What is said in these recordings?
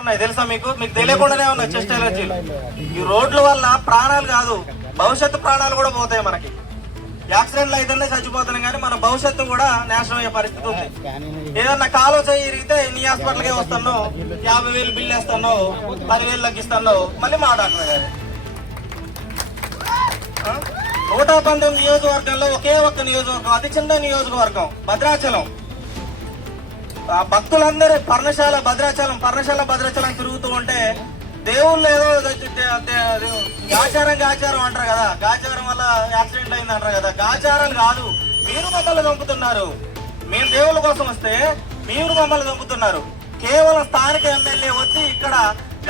ఉన్నాయి తెలుసా మీకు తెలియకుండానే ఉన్నాయి చెస్ట్ ఎలర్జీలు. ఈ రోడ్ల వల్ల ప్రాణాలు కాదు భవిష్యత్తు ప్రాణాలు కూడా పోతాయి. మనకి యాక్సిడెంట్లు అయితేనే చచ్చిపోతున్నాం కానీ మన భవిష్యత్తు కూడా నాశనం అయ్యే పరిస్థితి ఉంది. ఏదన్నా కాలో చేయి ఇరిగితే నీ హాస్పిటల్కే వస్తాను, 50,000 బిల్లు వేస్తాను, 10,000 తగ్గిస్తాను, మళ్ళీ మా డాక్టర్ గారు. 119 నియోజకవర్గంలో ఒకే ఒక్క నియోజకవర్గం, అతి చిన్న నియోజకవర్గం భద్రాచలం. భక్తులందరూ భద్రాచలం తిరుగుతూ ఉంటే దేవుళ్ళు ఏదో గాచారం అంటారు కదా, గాచారం వల్ల యాక్సిడెంట్ అయింది అంటారు కదా. గాచారాలు కాదు, మీరు మమ్మల్ని చంపుతున్నారు. మేము దేవుళ్ళ కోసం వస్తే మీరు మమ్మల్ని చంపుతున్నారు. కేవలం స్థానిక ఎమ్మెల్యే వచ్చి ఇక్కడ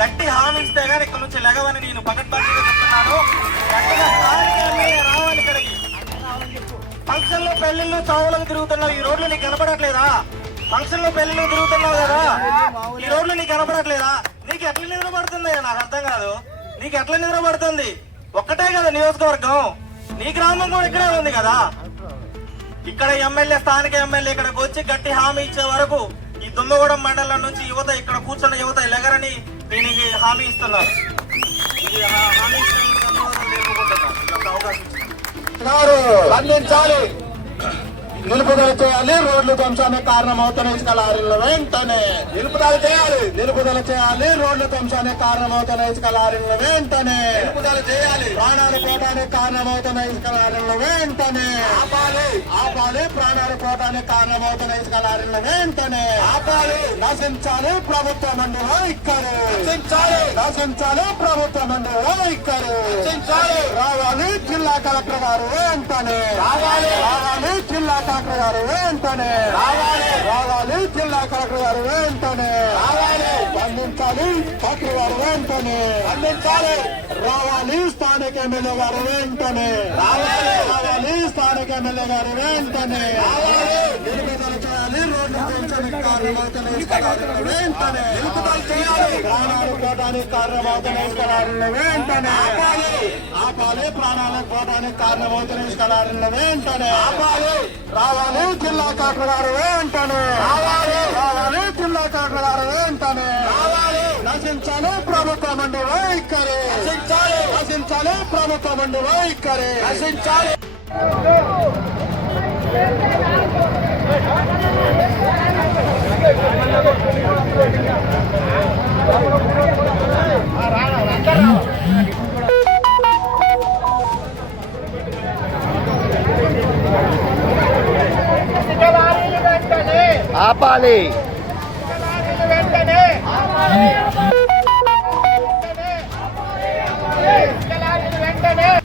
గట్టి హామీ ఇస్తే గానీ ఇక్కడ నుంచి లెగవని నేను పకడ్బందీగా చెప్తున్నాను. గట్టిగా స్థానిక ఎమ్మెల్యే రావాలి ఇక్కడికి. ఫంక్షన్ లో పెళ్లిళ్ళు చావులకు తిరుగుతున్నావు, ఈ రోడ్లు నీకు కనపడట్లేదా? ఫంక్షన్ లో పెళ్లిళ్ళు తిరుగుతున్నావు కదా, ఈ రోడ్లు నీకు కనపడట్లేదా? నీకు ఎట్లా నిద్ర పడుతుంది? నాకు అర్థం కాదు, నీకు ఎట్లా నిద్ర పడుతుంది? ఒక్కటే కదా నియోజకవర్గం, నీ గ్రామం కూడా ఇక్కడే ఉంది కదా. ఇక్కడ ఎమ్మెల్యే, స్థానిక ఎమ్మెల్యే ఇక్కడికి వచ్చి గట్టి హామీ ఇచ్చే వరకు ఈ దుమ్మగూడెం మండలం నుంచి యువత, ఇక్కడ కూర్చున్న యువత లెగరని దీనికి హామీ ఇస్తున్నారు. అందించాలి, నిలుపుదల చేయాలి. రోడ్లు ధ్వంసానికి కారణమవుతున్న ఇసుక లారీలను వెంటనే నిలుపుదల చేయాలి. రోడ్లు ధ్వంసానికి కారణమవుతున్న ఇసుక లారీలను వెంటనే నిలుపుదల చేయాలి. ప్రాణాలు పోవడానికి కారణమవుతున్న ఇసుక లారీలను వెంటనే ఆపాలి. ప్రాణాలు పోవడానికి కారణమవుతున్న ఇసుక లారీలను వెంటనే ఆపాలి. నశించాలి ప్రభుత్వ మండలి వైఖరి, నశించాలి ప్రభుత్వ మండలి వైఖరి. రావాలి జిల్లా కలెక్టర్ గారు వెంటనే, రావాలి జిల్లా కలెక్టర్ గారు వెంటనే, రావాలి జిల్లా కలెక్టర్ గారు వెంటనే, స్పందించాలి కలెక్టర్ గారు వెంటనే, రావాలి స్థానిక ఎమ్మెల్యే గారు వెంటనే, రావాలి స్థానిక ఎమ్మెల్యే గారు వెంటనే, నిలుపుదల చేయాలి. రోడ్లు పెంచడానికి కారణమవుతున్న ఇసుకలను వెంటనే నిలుపుదల చేయాలి. ప్రాణాలు పోవడానికి కారణమవుతున్న ఇసుకలను వెంటనే ఆపాలి. ప్రాణాలకు పోవడానికి కారణమవుతున్న ఇసుకలను వెంటనే రావాలి జిల్లా కలెక్టర్ గారు వెంటనే, రావాలి జిల్లా కలెక్టర్ గారు వెంటనే. నశించాలి ప్రభుత్వ మండలి వైఖరి, నశించాలి ప్రభుత్వ మండలి వైఖరి, నశించాలి. ఆపాలి.